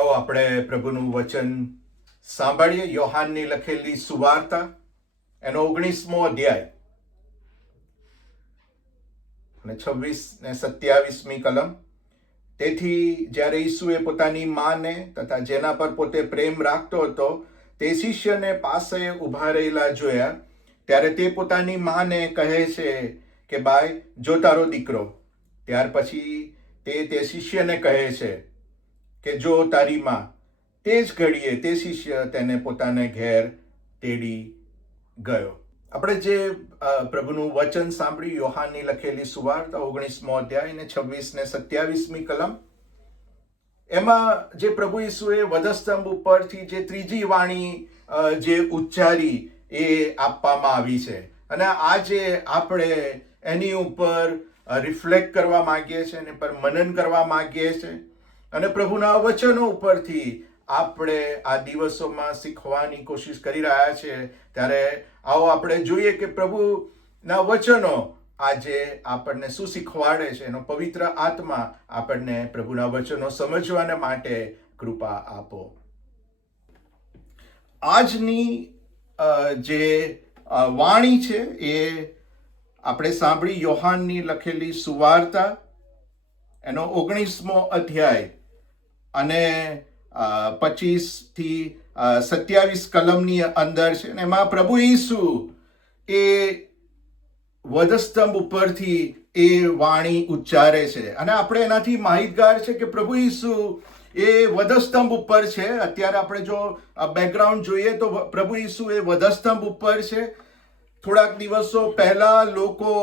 આવો આપણે પ્રભુનું વચન સાંભળીએ. યોહાનની લખેલી સુવાર્તા એનો 19મો અધ્યાય અને 26 ને 27મી કલમ. તેથી જ્યારે ઈસુએ પોતાની માને તથા જેના પર પોતે પ્રેમ રાખતો હતો તે શિષ્યને પાસે ઊભા રહેલા જોયા, ત્યારે તે પોતાની માને કહે છે કે બાઈ, જો તારો દીકરો. ત્યાર પછી તે શિષ્યને કહે છે કે જો તારી માં. તે જ ઘડીએ તે શિષ્ય તેને પોતાને ઘેર તેડી ગયો. આપણે જે પ્રભુનું વચન સાંભળ્યું, યોહાનની લખેલી સુવાર્તા 19મો અધ્યાય ને 26 ને 27મી કલમ, એમાં જે પ્રભુ ઈસુએ વધસ્તંભ ઉપરથી જે ત્રીજી વાણી જે ઉચ્ચારી એ આપવામાં આવી છે, અને આજે આપણે એની ઉપર રિફ્લેક્ટ કરવા માંગીએ છીએ, એની પર મનન કરવા માંગીએ છીએ, અને પ્રભુના વચનો ઉપરથી આપણે આ દિવસોમાં શીખવાની કોશિશ કરી રહ્યા છીએ. ત્યારે આવો આપણે જોઈએ કે પ્રભુના વચનો આજે આપણને શું શીખવાડે છે. એનો પવિત્ર આત્મા આપણને પ્રભુના વચનો સમજવાને માટે કૃપા આપો. આજની જે વાણી છે એ આપણે સાંભળી યોહાનની લખેલી સુવાર્તા એનો 19મો અધ્યાય અને 25 થી 27 કલમની અંદર છે. અને એમાં પ્રભુ ઈસુ એ વધસ્તંભ ઉપરથી એ વાણી ઉચ્ચારે છે, અને આપણે એનાથી માહિતગાર છે કે પ્રભુ ઈસુ એ વધસ્તંભ ઉપર છે. અત્યારે આપણે જો બેકગ્રાઉન્ડ જોઈએ તો પ્રભુ ઈસુ એ વધસ્તંભ ઉપર છે. થોડાક દિવસો પહેલા લોકો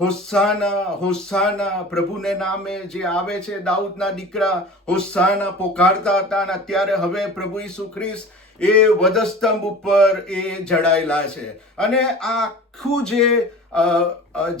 હોસાના હોસાના પ્રભુને નામે જે આવે છે, દાઉદના દીકરા હોસાના પોકારતા હતા, અને અત્યારે હવે પ્રભુ ઈસુ ખ્રિસ્ત એ વધસ્તંભ ઉપર એ જડાયેલા છે. અને આ આખું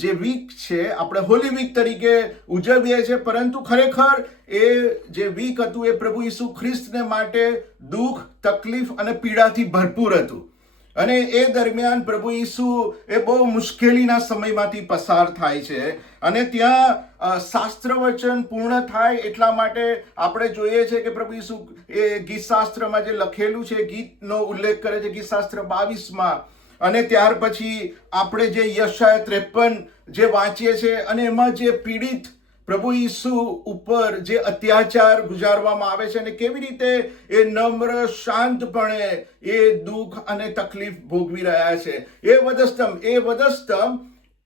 જે વીક છે આપણે હોલી વીક તરીકે ઉજવીએ છીએ, પરંતુ ખરેખર એ જે વીક હતું એ પ્રભુ ઈસુ ખ્રિસ્તને માટે દુઃખ, તકલીફ અને પીડાથી ભરપૂર હતું. અને એ દરમિયાન પ્રભુ ઈસુ એ બહુ મુશ્કેલીના સમયમાંથી પસાર થાય છે, અને ત્યાં શાસ્ત્ર વચન પૂર્ણ થાય એટલા માટે આપણે જોઈએ છે કે પ્રભુ ઈસુ એ ગીતશાસ્ત્રમાં જે લખેલું છે, ગીતનો ઉલ્લેખ કરે છે ગીતશાસ્ત્ર 22માં. અને ત્યાર પછી આપણે જે યશાયા 53 જે વાંચીએ છીએ, અને એમાં જે પીડિત પ્રભુ ઈસુ ઉપર જે અત્યાચાર ગુજારવામાં આવે છે, અને કેવી રીતે એ નમ્ર શાંતપણે એ દુઃખ અને તકલીફ ભોગવી રહ્યા છે. એ વધસ્તંભ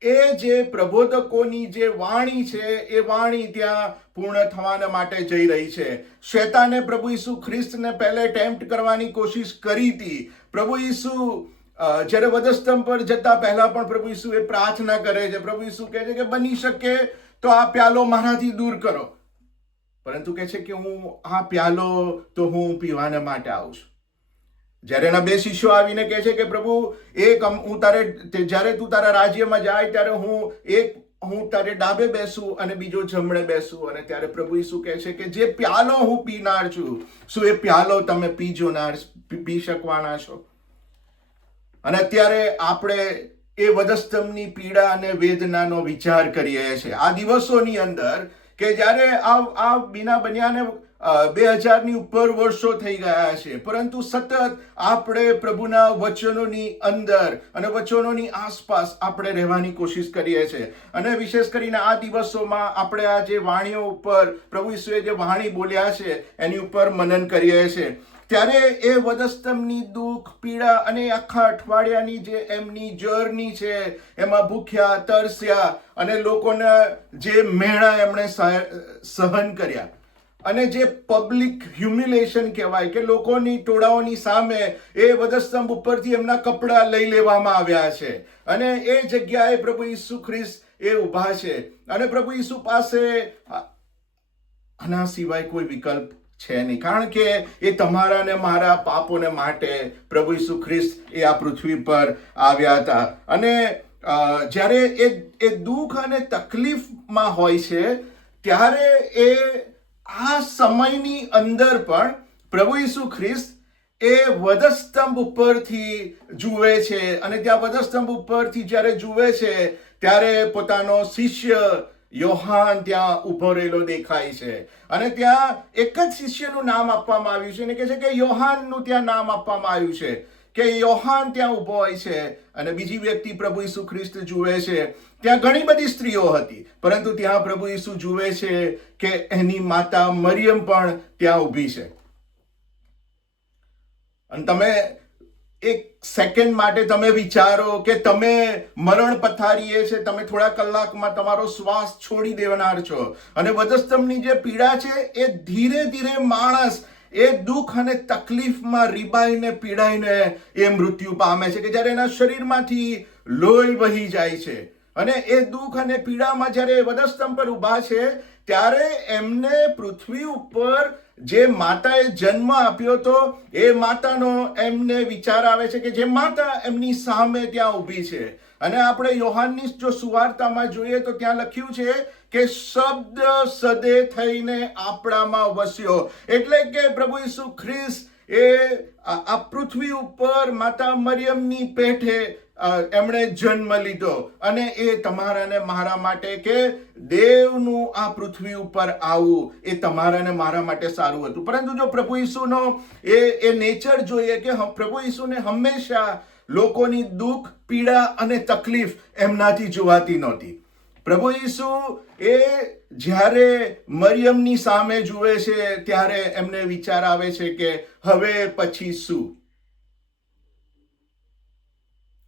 એ જે પ્રબોધકોની જે વાણી છે એ વાણી ત્યાં પૂર્ણ થવાના માટે જઈ રહી છે. શૈતાને પ્રભુ ઈસુ ખ્રિસ્તને પહેલે ટેમ્પ્ટ કરવાની કોશિશ કરી હતી. પ્રભુ ઈસુ જ્યારે વધસ્તંભ પર જતા પહેલા પણ પ્રભુ ઈસુ એ પ્રાર્થના કરે છે. પ્રભુ ઈસુ કહે છે કે બની શકે તો આ પ્યાલો મારાથી દૂર કરો, પરંતુ કહે છે કે આ પ્યાલો તો હું પીવાના માટે આવું છું. જ્યારે એના બે શિષ્યો આવીને કહે છે કે પ્રભુ હું તારે જ્યારે તું તારા રાજ્યમાં જાય ત્યારે હું તારે ડાબે બેસું અને બીજો જમણે બેસું. અને ત્યારે પ્રભુ ઈસુ કહે છે કે જે પ્યાલો હું પીનાર છું, શું એ પ્યાલો તમે પી શકવાના છો? અને અત્યારે આપણે એ વધસ્તંભની પીડા અને વેદનાનો વિચાર કરીએ છીએ આ દિવસોની અંદર, કે જ્યારે આ બીના બન્યાને 2000ની ઉપર વર્ષો થઈ ગયા છે, પરંતુ સતત આપણે પ્રભુના વચનોની અંદર અને વચનોની આસપાસ આપણે રહેવાની કોશિશ કરીએ છીએ. અને વિશેષ કરીને આ દિવસોમાં આપણે આ જે વાણીઓ ઉપર પ્રભુ ઈસુએ જે વાણી બોલ્યા છે એની ઉપર મનન કરીએ છીએ. ત્યારે એ વધસ્તંભની દુઃખ, પીડા અને આખા અઠવાડિયાની જે એમની જર્ની છે, એમાં ભૂખ્યા, તરસ્યા અને લોકોને જે મેળા એમણે સહન કર્યા, અને જે પબ્લિક હ્યુમિલેશન કહેવાય કે લોકોની ટોળાઓની સામે એ વધસ્તંભ ઉપરથી એમના કપડાં લઈ લેવામાં આવ્યા છે, અને એ જગ્યાએ પ્રભુ ઈસુ ખ્રિસ્ત એ ઊભા છે. અને પ્રભુ ઈસુ પાસે આના સિવાય કોઈ વિકલ્પ છે નહીં, કારણ કે એ તમારા ને મારા પાપોને માટે પ્રભુ ઈસુ ખ્રિસ્ત એ આ પૃથ્વી પર આવ્યા હતા. અને જ્યારે એ દુઃખ અને તકલીફમાં હોય છે, ત્યારે એ આ સમયની અંદર પણ પ્રભુ ઈસુ ખ્રિસ્ત એ વધસ્તંભ ઉપરથી જુએ છે. અને ત્યાં વધસ્તંભ ઉપરથી જ્યારે જુએ છે ત્યારે પોતાનો શિષ્ય યોહાન ત્યાં ઊભો રહેલો દેખાય છે અને ત્યાં એક જ શિષ્યનું નામ આપવામાં આવ્યું છે અને કહે છે કે યોહાનનું ત્યાં નામ આપવામાં આવ્યું છે કે યોહાન ત્યાં ઊભો હોય છે અને બીજી વ્યક્તિ પ્રભુ ઈસુ ખ્રિસ્ત જુએ છે. ત્યાં ઘણી બધી સ્ત્રીઓ હતી, પરંતુ ત્યાં પ્રભુ ઈસુ જુએ છે કે એની માતા મરિયમ પણ ત્યાં ઊભી છે. અને તમે એક સેકન્ડ માટે તમે વિચારો કે તમે મરણ પથારીએ છે, તમે થોડા કલાકમાં તમારો શ્વાસ છોડી દેવાનાર છો અને વધસ્તંભની જે પીડા છે એ ધીરે ધીરે માણસ એ દુઃખ અને તકલીફમાં રીબાઈને પીડાઈને એ મૃત્યુ પામે છે કે જ્યારે એના શરીરમાંથી લોહી વહી જાય છે અને એ દુઃખ અને પીડામાં જ્યારે વધસ્તંભ પર ઊભા છે ત્યારે એમને પૃથ્વી ઉપર જે માતાએ જન્મ આપ્યો હતો એ માતાનો એમને વિચાર આવે છે કે જે માતા એમની સામે ત્યાં ઊભી છે. અને આપણે યોહાનની જો સુવાર્તામાં જોઈએ તો ત્યાં લખ્યું છે કે શબ્દ સદે થઈને આપણામાં વસ્યો. એટલે કે પ્રભુ ઈસુ ખ્રિસ્ત એ આ પૃથ્વી ઉપર માતા મરિયમની પેઠે એમણે જન્મ લીધો અને એ તમારા ને મારા માટે કે દેવનું આ પૃથ્વી ઉપર આવવું એ તમારા ને મારા માટે સારું હતું. પરંતુ જો પ્રભુ ઈસુનો એ નેચર જોઈએ કે પ્રભુ ઈસુને હંમેશા લોકોની દુઃખ, પીડા અને તકલીફ એમનાથી જોવાતી નહોતી. પ્રભુ ઈસુ એ જ્યારે મરિયમની સામે જુએ છે ત્યારે એમને વિચાર આવે છે કે હવે પછી શું.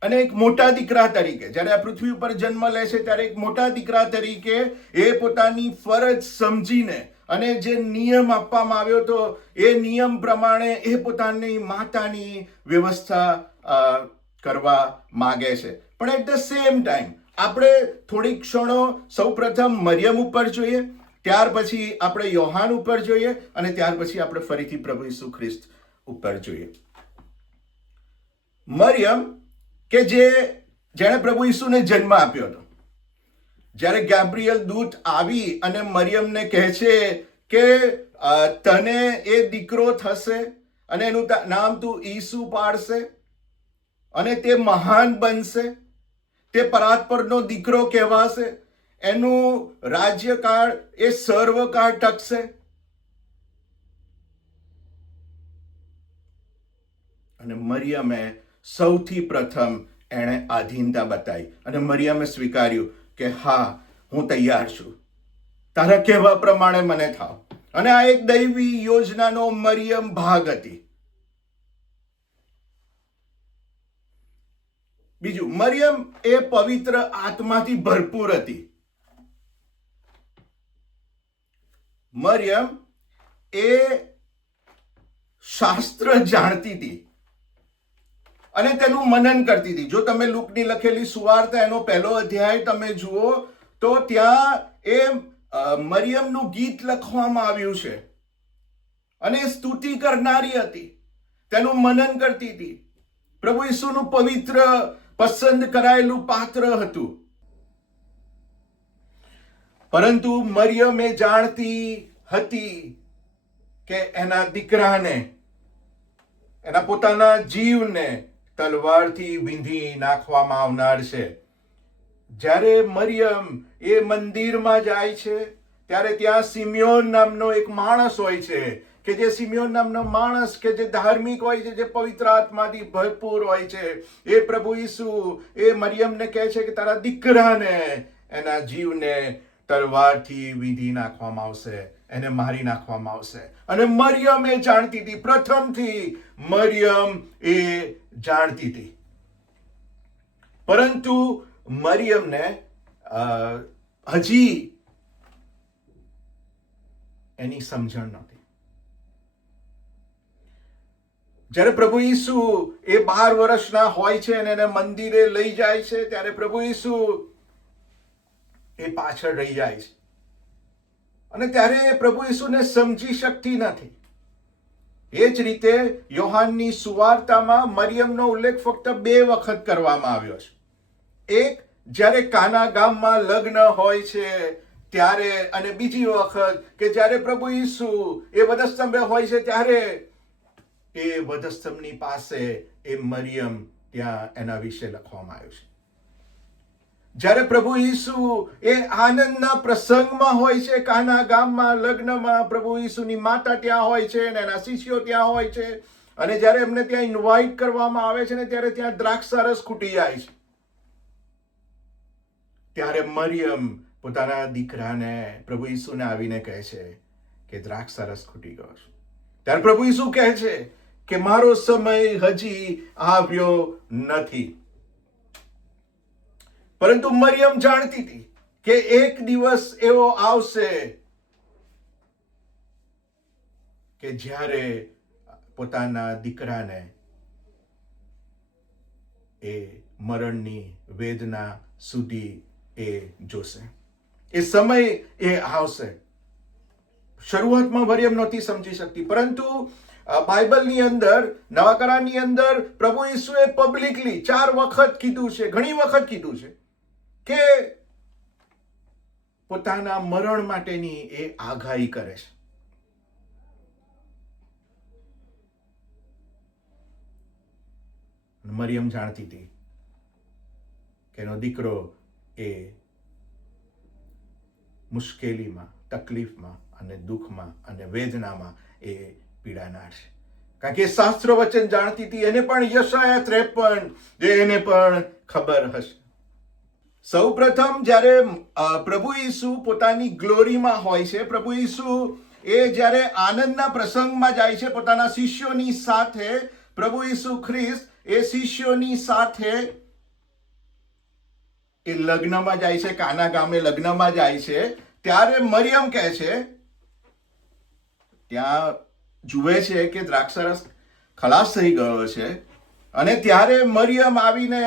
અને એક મોટા દીકરા તરીકે જ્યારે આ પૃથ્વી ઉપર જન્મ લે છે ત્યારે એક મોટા દીકરા તરીકે એ પોતાની ફરજ સમજીને અને જે નિયમ આપવામાં આવ્યો હતો એ નિયમ પ્રમાણે એ પોતાની માતાની વ્યવસ્થા કરવા માગે છે. પણ એટ ધ સેમ ટાઈમ આપણે થોડીક ક્ષણો સૌપ્રથમ મરિયમ ઉપર જોઈએ, ત્યાર પછી આપણે યોહાન ઉપર જોઈએ અને ત્યાર પછી આપણે ફરીથી પ્રભુ ઈસુ ખ્રિસ્ત ઉપર જોઈએ. મરિયમ કે જેણે પ્રભુ ઈસુને જન્મ આપ્યો હતો, જ્યારે ગેબ્રિયલ દૂત આવી અને મરિયમને કહે છે કે તને એ દીકરો થશે અને એનું નામ તું ઈસુ પાડશે અને તે મહાન બનશે, તે પરાત્પરનો દીકરો કહેવાશે, એનું રાજ્યકાળ એ સર્વકાળ ટકશે. અને મરિયમે સૌથી પ્રથમ એણે આધીનતા બતાવી અને મરિયમે સ્વીકાર્યું કે હા, હું તૈયાર છું, તારા કહેવા પ્રમાણે મને થાવ. અને આ એક દૈવી યોજનાનો મરિયમ ભાગ હતી. બીજું, મરિયમ એ પવિત્ર આત્માથી ભરપૂર હતી. મરિયમ એ શાસ્ત્ર જાણતી હતી અને તેનું મનન કરતી હતી. જો તમે લુકની લખેલી સુવાર્તા એનો 1 અધ્યાય તમે જુઓ તો ત્યાં એ મરિયમનું ગીત લખવામાં આવ્યું છે અને સ્તુતિ કરનારી હતી, તેનું મનન કરતી હતી. પ્રભુ ઈસુનું પવિત્ર પસંદ કરાયેલું પાત્ર હતું. પરંતુ મરિયમ એ જાણતી હતી કે એના દીકરાને, એના પોતાના જીવને તલવારથી વીંધી નાખવામાં આવનાર છે. જ્યારે મરિયમ એ મંદિરમાં જાય છે ત્યારે ત્યાં સિમિયોન નામનો એક માણસ હોય છે કે જે સિમિયોન નામનો માણસ કે જે ધાર્મિક હોય છે, જે પવિત્ર આત્માથી ભરપૂર હોય છે. એ પ્રભુ ઈસુ એ મરિયમને કહે છે કે તારા દીકરાને, એના જીવને તલવારથી વીંધી નાખવામાં આવશે, એને મારી નાખવામાં આવશે. અને મરિયમ એ જાણતી હતી, પ્રથમથી મરિયમ એ જાણતી હતી. પરંતુ મરિયમને હજી એની સમજણ નહોતી. જ્યારે પ્રભુ ઈસુ એ 12 વર્ષના હોય છે અને એને મંદિરે લઈ જાય છે ત્યારે પ્રભુ ઈસુ એ પાછળ રહી જાય છે અને ત્યારે પ્રભુ ઈસુને સમજી શકતી નથી. એ જ રીતે યોહાનની સુવાર્તામાં મરિયમનો ઉલ્લેખ ફક્ત 2 વખત કરવામાં આવ્યો છે. એક જ્યારે કાના ગામમાં લગ્ન હોય છે ત્યારે, અને બીજી વખત કે જ્યારે પ્રભુ ઈસુ એ વધસ્તંભે હોય છે ત્યારે એ વધસ્તંભની પાસે એ મરિયમ ત્યાં એના વિશે લખવામાં આવ્યું છે. જ્યારે પ્રભુ ઈસુ એ આનંદના પ્રસંગમાં હોય છે, કાના ગામમાં લગ્નમાં પ્રભુ ઈસુની માતા ત્યાં હોય છે અને એના શિષ્યો ત્યાં હોય છે, અને જ્યારે એમને ત્યાં ઇન્વાઇટ કરવામાં આવે છે ને ત્યારે ત્યાં દ્રાક્ષારસ ખૂટી જાય છે. ત્યારે મરિયમ પોતાના દીકરાને પ્રભુ ઈસુને આવીને કહે છે કે દ્રાક્ષારસ ખૂટી ગયો છે. ત્યારે પ્રભુ ઈસુ કહે છે કે મારો સમય હજી આવ્યો નથી. પરંતુ મરિયમ જાણતી હતી કે એક દિવસ એવો આવશે કે જ્યારે પોતાના દીકરાને એ મરણની વેદના સુધી એ જોશે. એ સમય એ આવશે. શરૂઆતમાં મરિયમ નહોતી સમજી શકતી, પરંતુ બાઇબલની અંદર, નવા કરારની અંદર પ્રભુ ઈસુએ પબ્લિકલી 4 વખત કીધું છે, ઘણી વખત કીધું છે કે પોતાના મરણ માટેની એ આગાહી કરે છે. મરિયમ જાણતી હતી કે એનો દીકરો એ મુશ્કેલીમાં, તકલીફમાં અને દુઃખમાં અને વેદનામાં એ પીડાનાર છે. કારણ કે શાસ્ત્ર વચન જાણતી હતી. એને પણ યશાયા 53 એને પણ ખબર હશે. સૌ પ્રથમ જ્યારે પ્રભુ ઈસુ પોતાની ગ્લોરીમાં હોય છે, પ્રભુ ઈસુ એ જ્યારે આનંદના પ્રસંગમાં જાય છે પોતાના શિષ્યોની સાથે, પ્રભુ ઈસુ ખ્રિસ્ત એ શિષ્યોની સાથે એ લગ્નમાં જાય છે, કાના ગામે લગ્નમાં જાય છે, ત્યારે મરિયમ કહે છે, ત્યાં જુએ છે કે દ્રાક્ષરસ ખલાસ થઈ ગયો છે, અને ત્યારે મરિયમ આવીને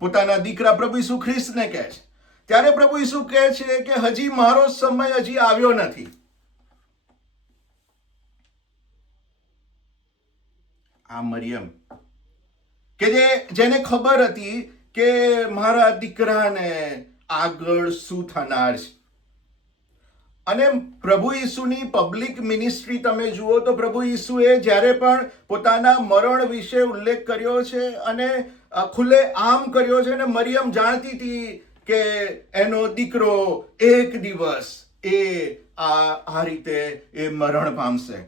પોતાના દીકરા પ્રભુ ઈસુ ખ્રિસ્તને કહે છે. ત્યારે પ્રભુ ઈસુ કહે છે કે હજી મારો સમય હજી આવ્યો નથી. આ મરિયમ કે જેને ખબર હતી કે મારા દીકરાને આગળ શું થનાર છે. અને પ્રભુ ઈસુની પબ્લિક મિનિસ્ટ્રી તમે જુઓ તો પ્રભુ ઈસુએ જ્યારે પણ પોતાના મરણ વિશે ઉલ્લેખ કર્યો છે અને ખુલ્લે આમ કર્યો છે, અને મરિયમ જાણતી હતી કે એનો દીકરો એક દિવસ એ આ રીતે એ મરણ પામશે.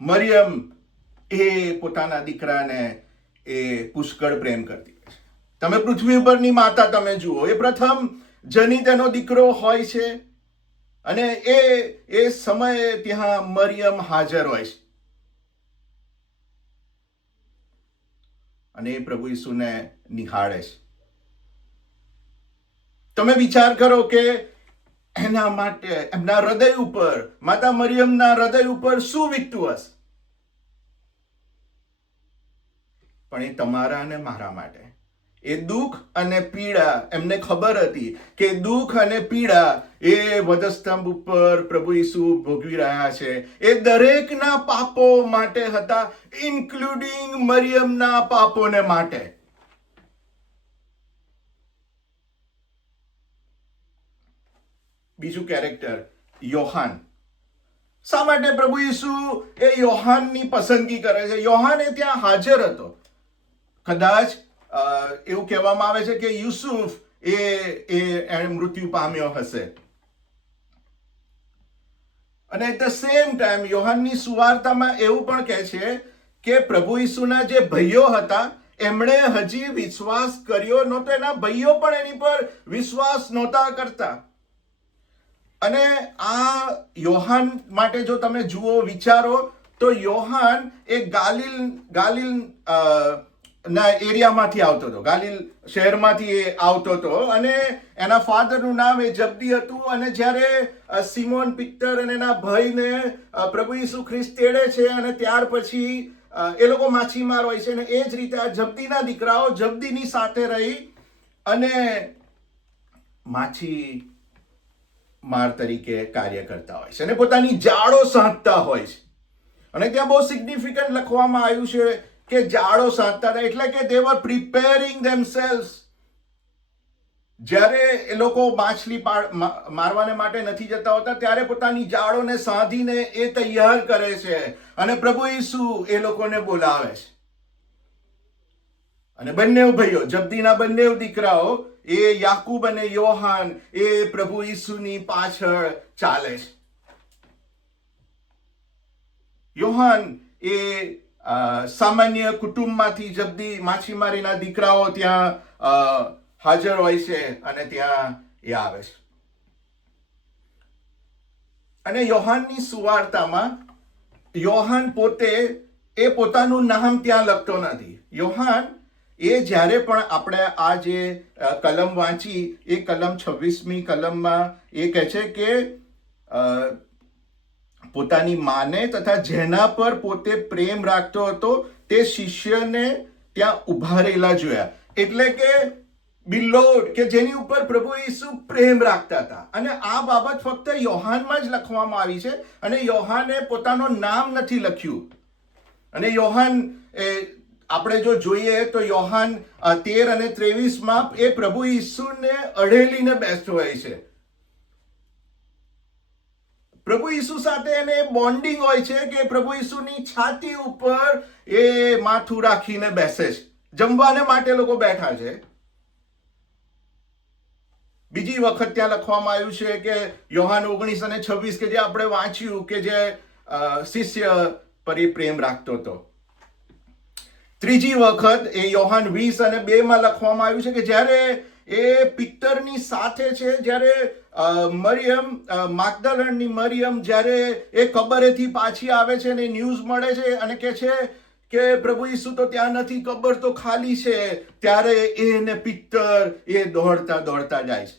મરિયમ એ પોતાના દીકરાને એ પુષ્કળ પ્રેમ કરતી હોય છે. તમે પૃથ્વી ઉપરની માતા તમે જુઓ, એ પ્રથમ જનિત એનો દીકરો હોય છે, અને એ સમયે ત્યાં મરિયમ હાજર હોય છે, અને એ પ્રભુ ઈસુને નિહાળે છે. તમે વિચાર કરો કે એના માટે એમના હૃદય ઉપર, માતા મરિયમના હૃદય ઉપર શું વીતતું હશે. પણ એ તમારા અને મારા માટે એ દુઃખ અને પીડા, એમને ખબર હતી કે દુઃખ અને પીડા એ વધસ્તંભ ઉપર પ્રભુ ઈસુ ભોગવી રહ્યા છે, એ દરેકના પાપો માટે હતા, ઇન્ક્લુડિંગ મરિયમના પાપોને માટે. બીજું કેરેક્ટર યોહાન. શા માટે પ્રભુ ઈસુ એ યોહાનની પસંદગી કરે છે? યોહાન એ ત્યાં હાજર હતો. કદાચ એવું કહેવામાં આવે છે કે યુસુફ એ મૃત્યુ પામ્યો હશે. અને એટ ધ સેમ ટાઈમ યોહાનની સુવાર્તામાં એવું પણ કહે છે કે પ્રભુ ઈસુના જે ભાઈઓ હતા એમણે હજી વિશ્વાસ કર્યો નહોતો. એના ભાઈઓ પણ એની પર વિશ્વાસ નહોતા કરતા. અને આ યોહાન માટે જો તમે જુઓ, વિચારો તો યોહાન એ ગાલિલ ના એરિયામાંથી આવતો હતો, ગાલિલ શહેરમાંથી એ આવતો હતો, અને એના ફાધરનું નામ એ જબ્દી હતું. અને જ્યારે સિમોન પિત્તર અને એના ભાઈને પ્રભુ ઈસુ ખ્રિસ્ત તેડે છે, અને ત્યાર પછી એ લોકો માછીમાર હોય છે, અને એ જ રીતે આ જબ્દીના દીકરાઓ જબ્દીની સાથે રહી અને માછી માર તરીકે કાર્ય કરતા હોય છે, અને પોતાની જાળો સાંધતા હોય છે. અને ત્યાં બહુ સિગ્નિફિકન્ટ લખવામાં આવ્યું છે કે જાળો સાંધતા હતા, એટલે કે they were preparing themselves. જ્યારે એ લોકો માછલી મારવાને માટે નથી જતા હોતા ત્યારે પોતાની જાળોને સાંધીને એ તૈયાર કરે છે, અને પ્રભુ ઈસુ એ લોકોને બોલાવે છે. અને બંને ભાઈઓ, જબ્દીના બંને દીકરાઓ, એ યાકૂબ અને યોહાન, એ પ્રભુ ઈસુની પાછળ ચાલે છે. યોહાન એ સામાન્ય કુટુંબમાંથી, જબ્દી માછીમારીના દીકરાઓ ત્યાં હાજર હોય છે અને ત્યાં એ આવે છે. અને યોહાનની સુવાર્તામાં યોહાન પોતે એ પોતાનું નામ ત્યાં લખતો નથી. યોહાન એ જ્યારે પણ આપણે આ જે કલમ વાંચી, એ કલમ 26મી કલમમાં એ કહે છે કે પોતાની માને તથા જેના પર પોતે પ્રેમ રાખતો હતો તે શિષ્યને ત્યાં ઉભા રહેલા જોયા. એટલે કે બિલોડ, કે જેની ઉપર પ્રભુ ઈસુ પ્રેમ રાખતા હતા. અને આ બાબત ફક્ત યોહાનમાં જ લખવામાં આવી છે, અને યોહાને પોતાનું નામ નથી લખ્યું. અને યોહાન આપણે જો જોઈએ તો યોહાન 13 અને 23માં એ પ્રભુ ઈસુને અડેલીને બેસતો હોય છે. પ્રભુ ઈસુ સાથે એને બોન્ડિંગ હોય છે કે પ્રભુ ઈસુની છાતી ઉપર એ માથું રાખીને બેસે છે. જમવાને માટે લોકો બેઠા છે. બીજી વખત ત્યાં લખવામાં આવ્યું છે કે યોહાન 19 અને 26, કે જે આપણે વાંચ્યું, કે જે શિષ્ય પર એ પ્રેમ રાખતો હતો. ત્રીજી વખત એ યોહાન 20 અને 2માં લખવામાં આવ્યું છે કે જ્યારે એ પિત્તરની સાથે છે, જ્યારે મરિયમ, માગદલણની મરિયમ, જ્યારે એ કબરેથી પાછી આવે છે અને ન્યૂઝ મળે છે અને કહે છે કે પ્રભુ ઈસુ તો ત્યાં નથી, કબર તો ખાલી છે, ત્યારે એને પિત્તર એ દોડતા દોડતા જાય છે.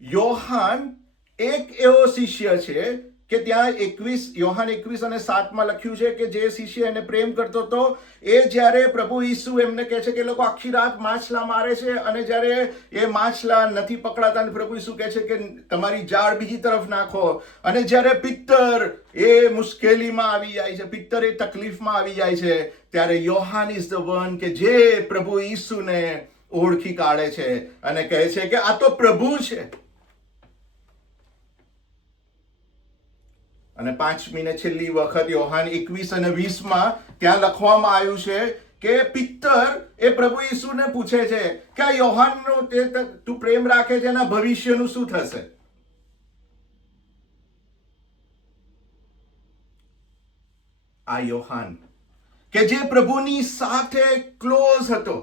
યોહાન એક એવો શિષ્ય છે કે ત્યાં યોહાન 21 અને 7માં લખ્યું છે કે જે શિષ્ય એને પ્રેમ કરતો હતો, એ જ્યારે પ્રભુ ઈસુ એમને કહે છે કે લોકો આખી રાત માછલા મારે છે, અને જ્યારે એ માછલા નથી પકડાતા, અને પ્રભુ ઈસુ કહે છે કે તમારી જાળ બીજી તરફ નાખો, અને જ્યારે પિત્તર એ મુશ્કેલીમાં આવી જાય છે, પિત્તર એ તકલીફમાં આવી જાય છે, ત્યારે યોહાન ઇઝ ધ વન કે જે પ્રભુ ઈસુને ઓળખી કાઢે છે અને કહે છે કે આ તો પ્રભુ છે. અને 5મી ને છેલ્લી વખત યોહાન 21 અને 20માં ત્યાં લખવામાં આવ્યું છે કે પિત્તર એ પ્રભુ ઈસુને પૂછે છે કે આ યોહાનનો તું પ્રેમ રાખે છે, એના ભવિષ્યનું શું થશે? આ યોહાન કે જે પ્રભુની સાથે ક્લોઝ હતો,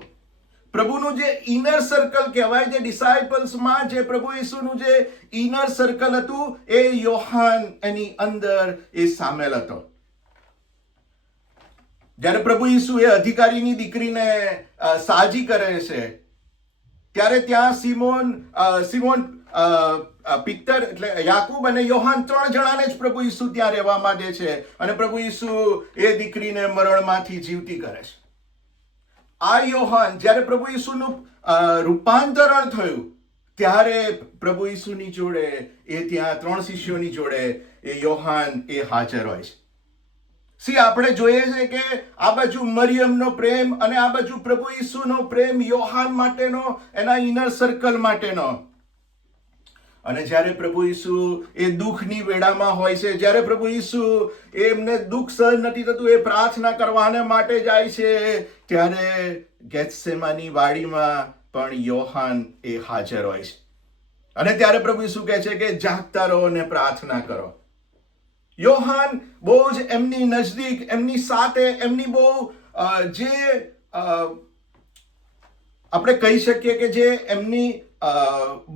પ્રભુનું જે ઇનર સર્કલ કહેવાય, જે ડિસાઇપલ્સમાં જે પ્રભુ ઈસુનું જે ઇનર સર્કલ હતું, એ યોહાન એની અંદર એ સામેલ હતો. જ્યારે પ્રભુ ઈસુ એ અધિકારીની દીકરીને સાજી કરે છે, ત્યારે ત્યાં સિમોન પિત્તર એટલે યાકૂબ અને યોહાન 3 જણાને જ પ્રભુ ઈસુ ત્યાં રહેવામાં દે છે, અને પ્રભુ ઈસુ એ દીકરીને મરણમાંથી જીવતી કરે છે. આ યોહાન, જ્યારે પ્રભુ ઈસુનું રૂપાંતરણ થયું, ત્યારે પ્રભુ ઈસુની જોડે એ ત્યાં 3 શિષ્યોની જોડે એ યોહાન એ હાજર હોય છે. આપણે જોઈએ છે કે આ બાજુ મરિયમનો પ્રેમ અને આ બાજુ પ્રભુ ઈસુનો પ્રેમ, યોહાન માટેનો, એના ઇનર સર્કલ માટેનો. અને જ્યારે પ્રભુ ઈસુ એ દુઃખની વેળામાં હોય છે, જ્યારે પ્રભુ ઈસુ એમને દુઃખ સહન નથી થતું, એ પ્રાર્થના કરવાને માટે જાય છે, ત્યારે ગેથસેમાની વાડીમાં પણ યોહાન એ હાજર હોય છે. અને ત્યારે પ્રભુ ઈસુ કહે છે કે જાગતા રહો અને પ્રાર્થના કરો. યોહાન બહુ જ એમની નજદીક, એમની સાથે, એમની બહુ જે આપણે કહી શકીએ કે જે એમની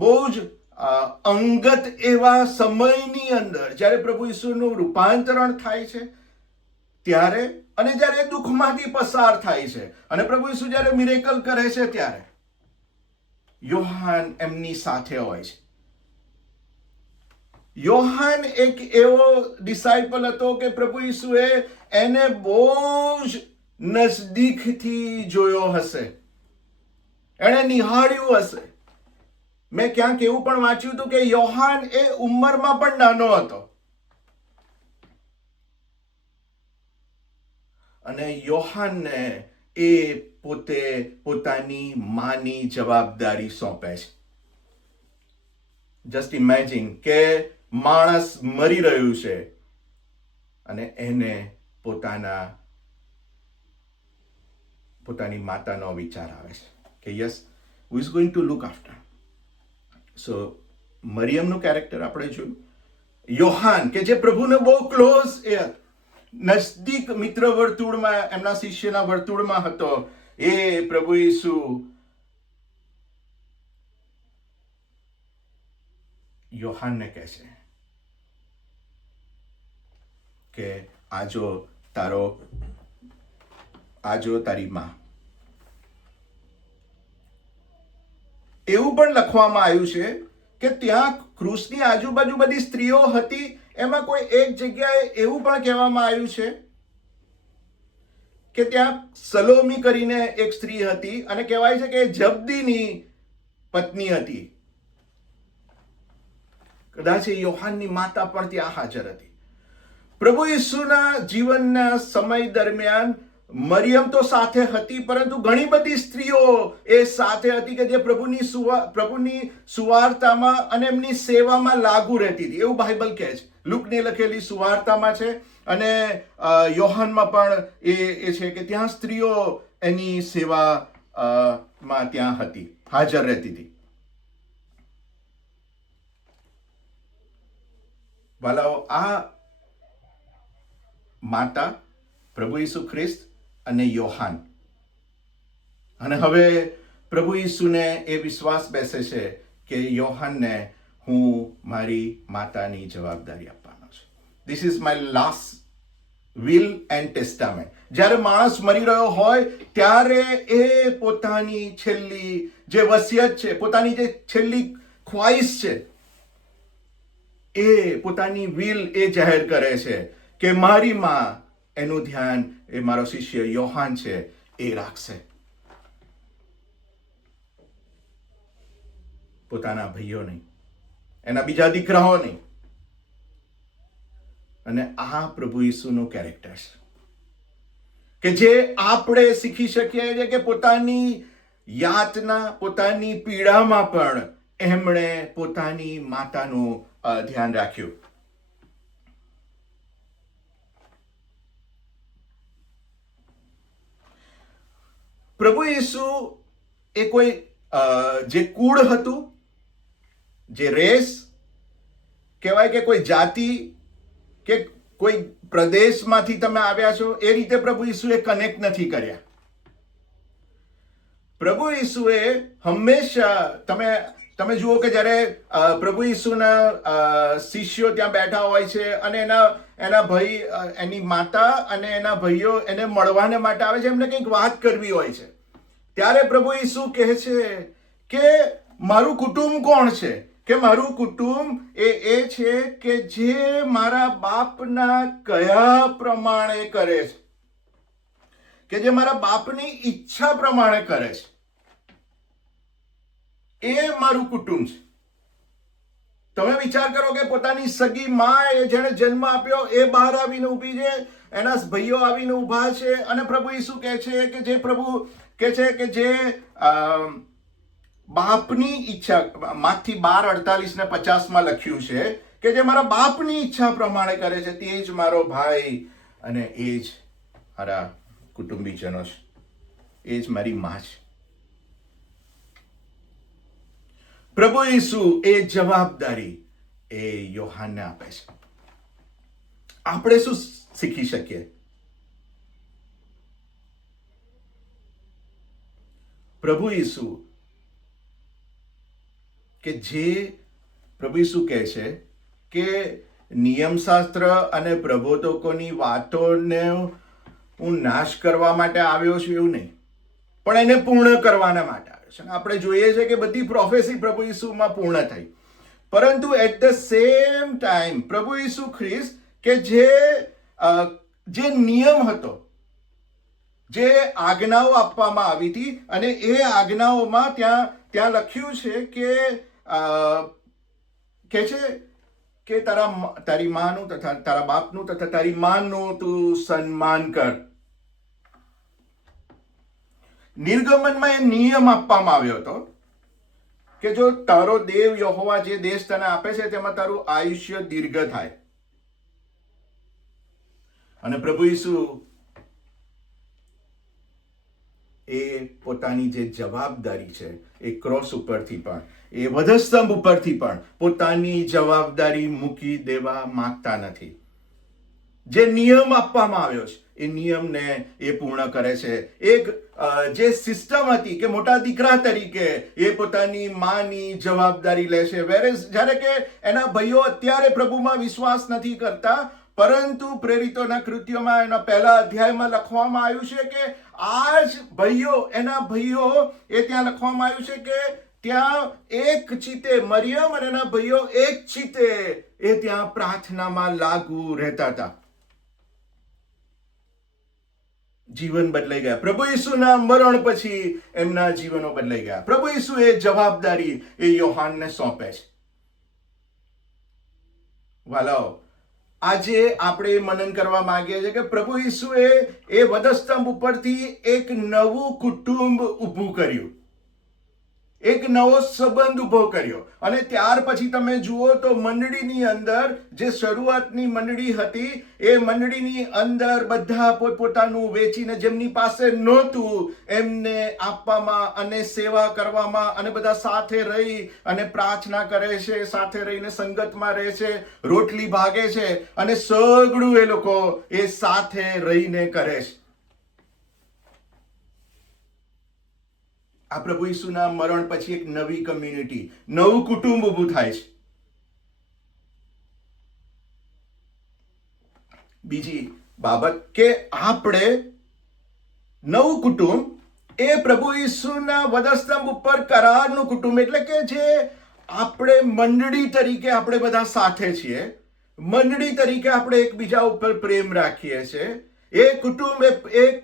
બહુ જ અંગત એવા સમયની અંદર જ્યારે પ્રભુ ઈસુનું રૂપાંતરણ થાય છે ત્યારે, અને જ્યારે દુઃખમાંથી પસાર થાય છે, અને પ્રભુ ઈસુ જ્યારે મિરેકલ કરે છે, ત્યારે યોહાન એમની સાથે હોય છે. યોહાન એક એવો ડિસાઇપલ હતો કે પ્રભુ ઈસુએ એને બહુ જ નજદીકથી જોયો હશે, એણે નિહાળ્યું હશે. મેં ક્યાંક એવું પણ વાંચ્યું હતું કે યોહાન એ ઉંમરમાં પણ નાનો હતો, અને યોહાનને એ પોતે પોતાની માની જવાબદારી સોંપે છે. જસ્ટ ઇમેજિન કે માણસ મરી રહ્યું છે અને એને પોતાના પોતાની માતાનો વિચાર આવે છે કે yes, who is going to look after. So મરિયમનું કેરેક્ટર આપણે જોયું. યોહાન કે જે પ્રભુને બહુ ક્લોઝ, એ નજદીક મિત્ર વર્તુળમાં, એમના શિષ્યના વર્તુળમાં હતો, એ પ્રભુ ઈસુ યોહાનને કહે છે કે આજો તારી માં. એવું પણ લખવામાં આવ્યું છે કે ત્યાં ક્રૂસની આજુબાજુ બધી સ્ત્રીઓ હતી, એમાં કોઈ એક જગ્યાએ એવું પણ કહેવામાં આવ્યું છે કે ત્યાં સલોમી કરીને એક સ્ત્રી હતી, અને કહેવાય છે કે જબ્દીની પત્ની હતી. કદાચ યોહાનની માતા પણ ત્યાં હાજર હતી. પ્રભુ ઈસુના જીવનના સમય દરમિયાન મરિયમ તો સાથે હતી, પરંતુ ઘણી બધી સ્ત્રીઓ એ સાથે હતી કે જે પ્રભુની સુવાર્તામાં અને એમની સેવામાં લાગુ રહેતી હતી. એવું બાઇબલ કહે છે. લુકની લખેલી સુવાર્તામાં છે, અને યોહાનમાં પણ એ છે કે ત્યાં સ્ત્રીઓ એની સેવામાં ત્યાં હતી, હાજર રહેતી હતી. વાલાઓ, આ માતા, પ્રભુ ઈસુ ખ્રિસ્ત અને યોહાન. અને હવે પ્રભુ ઈસુને એ વિશ્વાસ બેસે છે કે યોહાનને હું મારી માતાની જવાબદારી આપવાનો છું. This is my last will and testament. જ્યારે માણસ મરી રહ્યો હોય ત્યારે એ પોતાની છેલ્લી જે વસિયત છે, પોતાની જે છેલ્લી ખ્વાહિશ છે, એ પોતાની વિલ એ જાહેર કરે છે કે મારી માં, એનું ધ્યાન એ મારો શિષ્ય યોહાન છે એ રાખશે. પોતાના ભાઈઓ નહીં, એના બીજા દીકરાઓ નહીં. અને આ પ્રભુ ઈસુનું કેરેક્ટર છે કે જે આપણે શીખી શકીએ છીએ કે પોતાની યાતના, પોતાની પીડામાં પણ એમણે પોતાની માતાનું ધ્યાન રાખ્યું. પ્રભુ ઈસુ એ કોઈ જે કુળ હતું, જે રેસ કહેવાય કે કોઈ જાતિ કે કોઈ પ્રદેશમાંથી તમે આવ્યા છો, એ રીતે પ્રભુ ઈસુએ કનેક્ટ નથી કર્યા. પ્રભુ ઈસુએ હંમેશા, તમે જુઓ કે જ્યારે પ્રભુ ઈસુના શિષ્યો ત્યાં બેઠા હોય છે અને એના ભાઈ, એની માતા અને એના ભાઈઓ એને મળવાને માટે આવે છે, એમને કંઈક વાત કરવી હોય છે, ત્યારે પ્રભુ ઈસુ કહે છે કે મારું કુટુંબ કોણ છે? કે મારું કુટુંબ એ છે કે જે મારા બાપના કયા પ્રમાણે કરે છે, કે જે મારા બાપની ઈચ્છા પ્રમાણે કરે છે, એ મારું કુટુંબ છે. તમે વિચાર કરો કે પોતાની સગી માં, એ જેને જન્મ આપ્યો, એ બહાર આવીને ઊભી છે, એના ભાઈઓ આવીને ઊભા છે, અને પ્રભુ ઈસુ કહે છે કે જે પ્રભુ કહે છે કે જે બાપની ઈચ્છા, માથી 12:48 ને 50 લખ્યું છે કે જે મારા બાપની ઈચ્છા પ્રમાણે કરે છે, તે જ મારો ભાઈ અને એ જ મારા કુટુંબીજનો છે, એ જ મારી માં છે. પ્રભુ ઈસુ એ જવાબદારી એ યોહાનને આપે છે. આપણે શું શીખી શકીએ? પ્રભુ ઈસુ કે જે પ્રભુ ઈસુ કહે છે કે નિયમશાસ્ત્ર અને પ્રબોધકોની વાતોને હું નાશ કરવા માટે આવ્યો છું એવું નહીં, પણ એને પૂર્ણ કરવાના માટે આવ્યો છે. આપણે જોઈએ છે કે બધી પ્રોફેસી પ્રભુ ઈસુમાં પૂર્ણ થઈ, પરંતુ એટ ધ સેમ ટાઈમ પ્રભુ ઈસુ ખ્રિસ્ત કે જે નિયમ હતો, જે આજ્ઞાઓ આપવામાં આવી હતી, અને એ આજ્ઞાઓમાં ત્યાં લખ્યું છે કે છે કે તારી માનું તથા તારા બાપનું તથા તારી માનું તું સન્માન કર. નિર્ગમનમાં એ નિયમ આપવામાં આવ્યો હતો કે જો તારો દેવ યહોવા જે દેશ તને આપે છે તેમાં તારું આયુષ્ય દીર્ઘ થાય. અને પ્રભુ ઈસુ એ પોતાની જે જવાબદારી છે એ ક્રોસ ઉપરથી પણ, એ વધસ્તંભ ઉપરથી પણ પોતાની જવાબદારી મૂકી દેવા માંગતા નથી. જે નિયમ આપવામાં આવ્યો છે એ નિયમને એ પૂર્ણ કરે છે. એક જે સિસ્ટમ હતી કે મોટા દીકરા તરીકે એ પોતાની માની જવાબદારી લે છે. જ્યારે કે એના ભાઈઓ અત્યારે પ્રભુમાં વિશ્વાસ નથી કરતા, પરંતુ પ્રેરિતોના કૃત્યોમાં એના પહેલા અધ્યાયમાં લખવામાં આવ્યું છે કે આ જ ભાઈઓ, એના ભાઈઓ, એ ત્યાં લખવામાં આવ્યું છે કે ત્યાં એક ચિત્તે મરિયમ અને એના ભાઈઓ એક ચિત્તે એ ત્યાં પ્રાર્થનામાં લાગુ રહેતા હતા. જીવન બદલાઈ ગયા. પ્રભુ ઈસુના મરણ પછી એમના જીવનો બદલાઈ ગયા. પ્રભુ ઈસુ એ જવાબદારી એ યોહાનને સોંપે છે. વાલાઓ, આજે આપણે મનન કરવા માંગીએ છીએ કે પ્રભુ ઈસુએ એ વધસ્તંભ ઉપરથી એક નવું કુટુંબ ઊભું કર્યું, એક નવો સંબંધ ઉભો કર્યો. અને ત્યાર પછી તમે જુઓ તો મંડળીની અંદર જે શરૂઆતની મંડળી હતી, એ મંડળીની અંદર બધા પોતપોતાનું વેચીને જેમની પાસે નહોતું એમને આપવામાં અને સેવા કરવામાં, અને બધા સાથે રહી અને પ્રાર્થના કરે છે, સાથે રહીને સંગતમાં રહે છે, રોટલી ભાગે છે, અને સગળું એ લોકો એ સાથે રહીને કરે છે. આ પ્રભુ ઈસુના મરણ પછી એક નવી કમ્યુનિટી, નવું કુટુંબ ઊભું થાય છે. બીજી બાબત કે આપણે નવું કુટુંબ એ પ્રભુ ઈસુના વધસ્તંભ ઉપર કરારનું કુટુંબ, એટલે કે જે આપણે મંડળી તરીકે આપણે બધા સાથે છીએ, મંડળી તરીકે આપણે એકબીજા ઉપર પ્રેમ રાખીએ છીએ. એ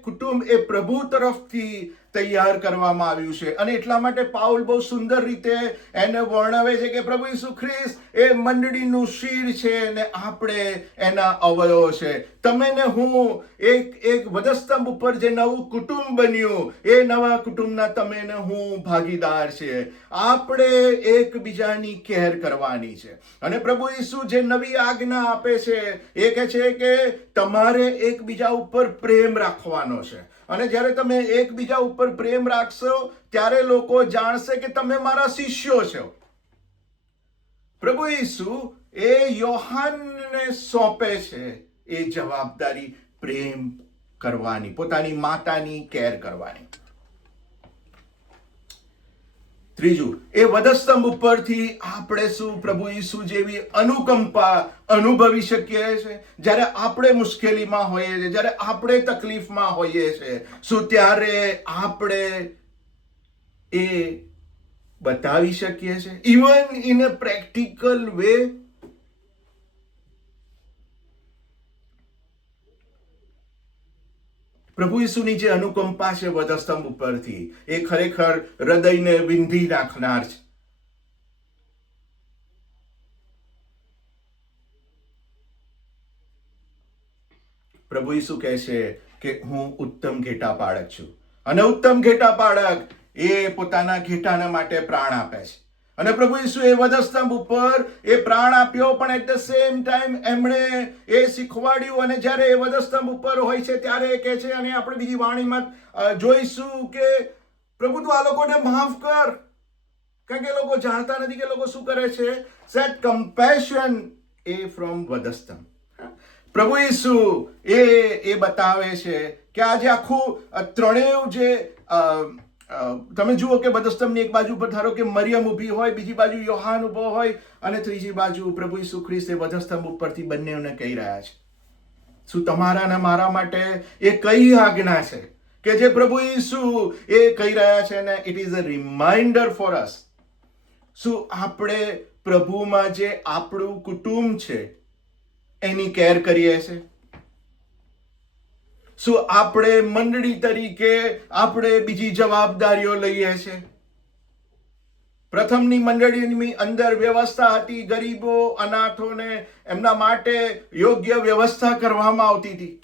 કુટુંબ એ પ્રભુ તરફથી તૈયાર કરવામાં આવ્યું છે. અને એટલા માટે પાઉલ બહુ સુંદર રીતે એને વર્ણવે છે કે પ્રભુ ઈસુ ખ્રિસ્ત એ મંડળીનું શિર છે ને આપણે એના અવયવો છે. તમે ને હું એક વધસ્તંભ ઉપર જે નવું કુટુંબ બન્યું, એ નવા કુટુંબના તમે ને હું ભાગીદાર છે. આપણે એકબીજાની કેર કરવાની છે. અને પ્રભુ ઈસુ જે નવી આજ્ઞા આપે છે એ કહે છે કે તમારે એકબીજા ઉપર પ્રેમ રાખવાનો છે. અને જ્યારે તમે એકબીજા ઉપર પ્રેમ રાખશો ત્યારે લોકો જાણશે કે તમે મારા શિષ્યો છો. પ્રભુ ઈસુ એ યોહાનને સોંપે છે એ જવાબદારી પ્રેમ કરવાની, પોતાની માતાની કેર કરવાની. ત્રીજું, એ વધસ્તંભ ઉપરથી આપણે શું પ્રભુ ઈસુ જેવી અનુકંપા અનુભવી શકીએ છીએ? જ્યારે આપણે મુશ્કેલીમાં હોઈએ છીએ, જ્યારે આપણે તકલીફમાં હોઈએ છીએ, શું ત્યારે આપણે એ બતાવી શકીએ છીએ, even in a practical way? પ્રભુ ઈસુની જે અનુકંપા છે વધસ્તંભ ઉપરથી, એ ખરેખર હૃદયને વિંધી નાખનાર છે. પ્રભુ ઈસુ કહે છે કે હું ઉત્તમ ઘેટા પાળક છું, અને ઉત્તમ ઘેટા પાળક એ પોતાના ઘેટાના માટે પ્રાણ આપે છે. અને પ્રભુ ઈસુ એ વધસ્તંભ ઉપર એ પ્રાણ આપ્યો, પણ એટ ધ સેમ ટાઈમ એમણે એ શીખવાડ્યું. અને જ્યારે એ વધસ્તંભ ઉપર હોય છે ત્યારે એ કહે છે, અને આપણે બીજી વાણીમાં જોઈશું કે પ્રભુ તું આ લોકોને માફ કર, કારણ કે લોકો જાણતા નથી કે લોકો શું કરે છે. સેટ કમ્પેશન એ ફ્રોમ વધસ્તંભ. પ્રભુ ઈસુ એ બતાવે છે કે આજે આખું ત્રણેય જે તમે જુઓ કે વધસ્તંભની એક બાજુ પર ધારો કે મરિયમ ઊભી હોય, બીજી બાજુ યોહાન ઊભો હોય, અને ત્રીજી બાજુ પ્રભુ ઈસુ ખ્રિસ્ત એ વધસ્તંભ ઉપરથી બંનેને કહી રહ્યા છે. શું તમારા અને મારા માટે એ કઈ આજ્ઞા છે કે જે પ્રભુ ઈસુ એ કહી રહ્યા છે, ને it is a reminder for us? શું આપણે પ્રભુમાં જે આપણું કુટુંબ છે એની કેર કરીએ છીએ? શું આપણે મંડળી તરીકે આપણે બીજી જવાબદારીઓ લઈએ છીએ? પ્રથમની મંડળીની અંદર વ્યવસ્થા હતી, ગરીબો, અનાથોને એમના માટે યોગ્ય વ્યવસ્થા કરવામાં આવતી હતી.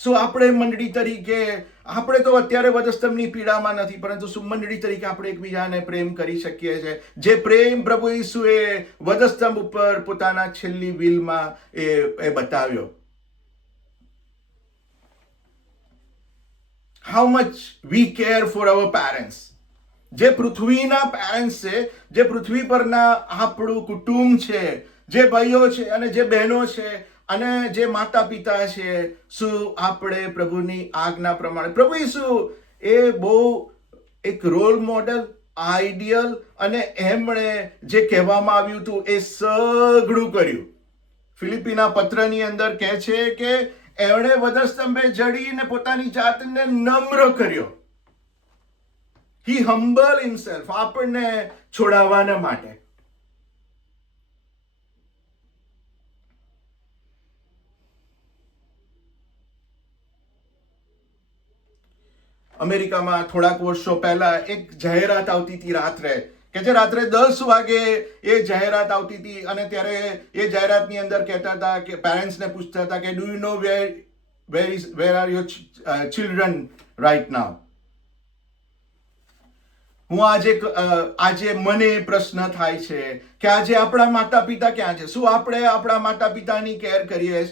શું આપણે મંડળી તરીકે, આપણે તો અત્યારે વધસ્તંભની પીડામાં નથી, પરંતુ શું મંડળી તરીકે આપણે એકબીજાને પ્રેમ કરી શકીએ છીએ? જે પ્રેમ પ્રભુ ઈસુએ વધસ્તંભ ઉપર પોતાના છેલ્લી વિલમાં એ બતાવ્યો. How much we care for our parents. જે પૃથ્વીના પેરેન્ટ્સ છે, જે પૃથ્વી પરના આપણું કુટુંબ છે, જે ભાઈઓ છે અને જે બહેનો છે અને જે માતા પિતા છે, શું આપણે પ્રભુની આજ્ઞા પ્રમાણે, પ્રભુ ઈસુ એ બહુ એક રોલ મોડલ, આઈડિયલ, અને એમણે જે કહેવામાં આવ્યું હતું એ સઘળું કર્યું. ફિલિપીના પત્રની અંદર કહે છે કે એમણે વધસ્તંભે જડીને પોતાની જાતને નમ્ર કર્યો. હી હમ્બલ હિમસેલ્ફ, આપણને છોડાવવાના માટે. અમેરિકામાં થોડાક વર્ષો પહેલા એક જાહેરાત આવતી હતી રાત્રે, કે જે રાત્રે 10 વાગે એ જાહેરાત આવતી હતી. અને ત્યારે એ જાહેરાતની અંદર કહેતા હતા કે પેરેન્ટ્સને પૂછતા હતા કે do you know where are your children right now. હું આજે મને પ્રશ્ન થાય છે કે આજે આપણા માતા પિતા ક્યાં છે? શું આપણે આપણા માતા પિતાની કેર કરીએ?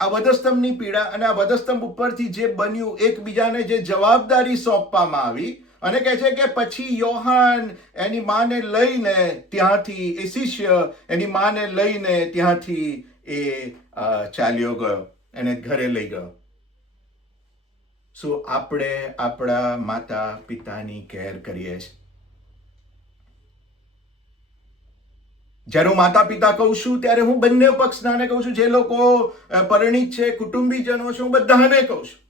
આ વધસ્તંભની પીડા અને આ વધસ્તંભ ઉપરથી જે બન્યું, એકબીજાને જે જવાબદારી સોંપવામાં આવી, અને કહે છે કે પછી યોહાન એની માને લઈને ત્યાંથી, એ શિષ્ય એની માને લઈને ત્યાંથી એ ચાલ્યો ગયો, એને ઘરે લઈ ગયો. શું આપણે આપણા માતા પિતાની કેર કરીએ છીએ? જ્યારે હું માતા પિતા કહું છું ત્યારે હું બંને પક્ષનાને કહું છું. જે લોકો પરિણીત છે, કુટુંબીજનો છે, હું બધાને કહું છું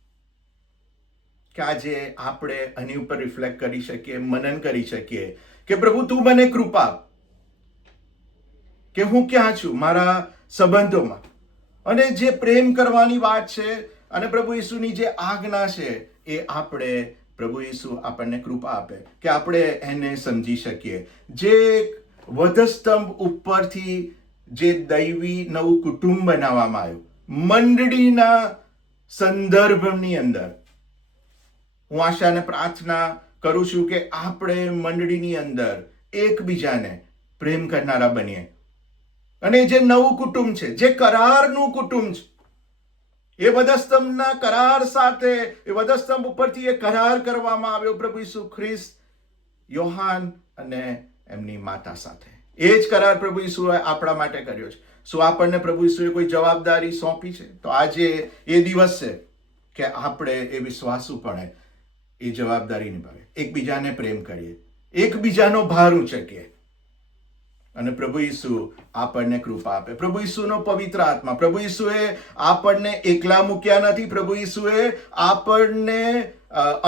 કે આજે આપણે આની ઉપર રિફ્લેક્ટ કરી શકીએ, મનન કરી શકીએ કે પ્રભુ તું મને કૃપા આપ કે હું ક્યાં છું મારા સંબંધોમાં. અને જે પ્રેમ કરવાની વાત છે અને પ્રભુ ઈસુની જે આજ્ઞા છે, એ આપણે, પ્રભુ ઈસુ આપણને કૃપા આપે કે આપણે એને સમજી શકીએ. જે વધસ્તંભ ઉપરથી જે દૈવી નવું કુટુંબ બનાવવામાં આવ્યું, મંડળીના સંદર્ભની અંદર, હું આશા અને પ્રાર્થના કરું છું કે આપણે મંડળીની અંદર એકબીજાને પ્રેમ કરનારા બનીએ. અને જે નવું કુટુંબ છે, જે કરારનું કુટુંબ છે, એ વધસ્તંભના કરાર સાથે, એ વધસ્તંભ ઉપરથી એ કરાર કરવામાં આવ્યો પ્રભુ ઈસુ ખ્રિસ્ત, યોહાન અને એમની માતા સાથે. એ જ કરાર પ્રભુ ઈસુએ આપણા માટે કર્યો છે. શું આપણને પ્રભુ ઈસુએ કોઈ જવાબદારી સોંપી છે? તો આજે એ દિવસ છે કે આપણે એ વિશ્વાસુપણે એ જવાબદારી નિભાવીએ, એકબીજાને પ્રેમ કરીએ, એકબીજાનો ભાર ઉંચકીએ. અને પ્રભુ ઈસુ આપણને કૃપા આપે. પ્રભુ ઈસુનો પવિત્ર આત્મા, પ્રભુ ઈસુએ આપણને એકલા મૂક્યા નથી. પ્રભુ ઈસુએ આપણને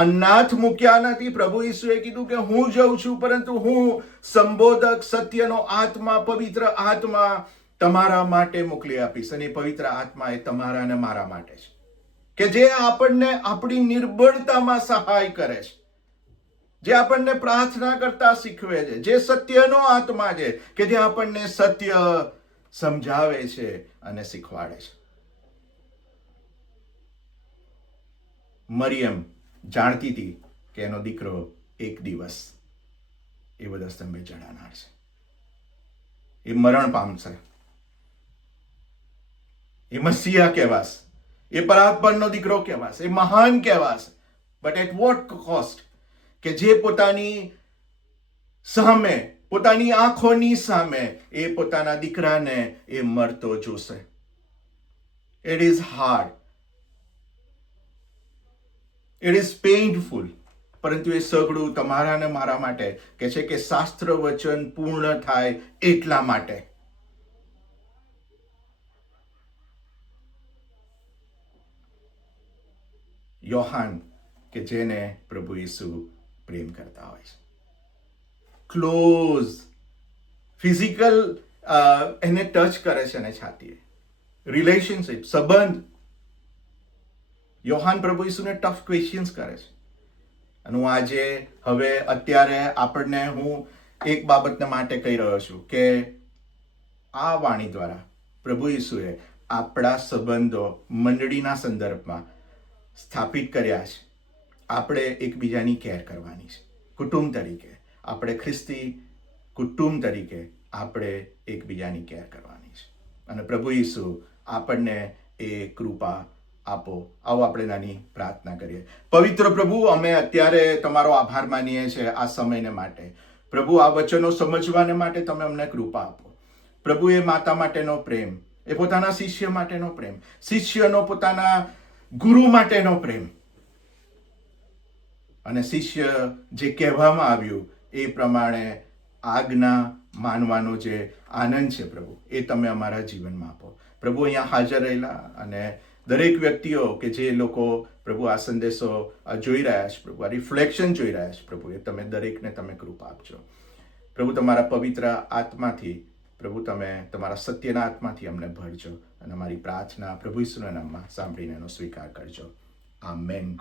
અનાથ મૂક્યા નથી. પ્રભુ ઈસુએ કીધું કે હું જઉં છું, પરંતુ હું સંબોધક, સત્યનો આત્મા, પવિત્ર આત્મા તમારા માટે મોકલી આપીશ. અને પવિત્ર આત્મા એ તમારા અને મારા માટે છે, કે જે આપણને આપણી નિર્બળતામાં સહાય કરે છે, જે આપણને પ્રાર્થના કરતા શીખવે છે, જે સત્યનો આત્મા છે, કે જે આપણને સત્ય સમજાવે છે અને શીખવાડે છે. મરિયમ જાણતી હતી કે એનો દીકરો એક દિવસ એ વધસ્તંભે ચડાનાર છે, એ મરણ પામશે, એ મસીહા કહેવાશે, એ પરાત્પરનો દીકરો કહેવાશે, એ મહાન કહેવાશે. But at what cost? કે જે પોતાની સામે, પોતાની આંખોની સામે એ પોતાના દીકરાને એ મરતો જોશે. It is hard, it is painful, પરંતુ એ સગળું તમારા અને મારા માટે કે છે કે શાસ્ત્ર વચન પૂર્ણ થાય એટલા માટે. યોહાન કે જેને પ્રભુ ઈસુ પ્રેમ કરતા હોય છે, ક્લોઝ, ફિઝિકલ, એને ટચ કરે છે ને છાતીએ, રિલેશનશિપ, સંબંધ. યોહાન પ્રભુ ઈસુને ટફ ક્વેશ્ચન્સ કરે છે. અને હું આજે હવે અત્યારે આપણને હું એક બાબતને માટે કહી રહ્યો છું કે આ વાણી દ્વારા પ્રભુ ઈસુએ આપણા સંબંધો મંડળીના સંદર્ભમાં સ્થાપિત કર્યા છે. આપણે એકબીજાની કેર કરવાની છે. કુટુંબ તરીકે, આપણે ખ્રિસ્તી કુટુંબ તરીકે આપણે એકબીજાની કેર કરવાની છે. અને પ્રભુ ઈસુ આપણને એ કૃપા આપો. આવો આપણે નાની પ્રાર્થના કરીએ. પવિત્ર પ્રભુ, અમે અત્યારે તમારો આભાર માનીએ છીએ આ સમયને માટે. પ્રભુ, આ વચનો સમજવાને માટે તમે અમને કૃપા આપો. પ્રભુ, એ માતા માટેનો પ્રેમ, એ પોતાના શિષ્ય માટેનો પ્રેમ, શિષ્યનો પોતાના ગુરુ માટેનો પ્રેમ, અને શિષ્ય જે કહેવામાં આવ્યું એ પ્રમાણે આજ્ઞા માનવાનો જે આનંદ છે પ્રભુ, એ તમે અમારા જીવનમાં આપો. પ્રભુ, અહીંયા હાજર રહેલા અને દરેક વ્યક્તિઓ કે જે લોકો પ્રભુ આ સંદેશો જોઈ રહ્યા છે, પ્રભુ આ રિફ્લેક્શન જોઈ રહ્યા છે, પ્રભુ એ તમે દરેકને તમે કૃપા આપજો. પ્રભુ, તમારા પવિત્ર આત્માથી પ્રભુ તમે તમારા સત્યના આત્માથી અમને ભરજો અને અમારી પ્રાર્થના પ્રભુ ઈસુના નામમાં સાંભળીને એનો સ્વીકાર કરજો. આમેન.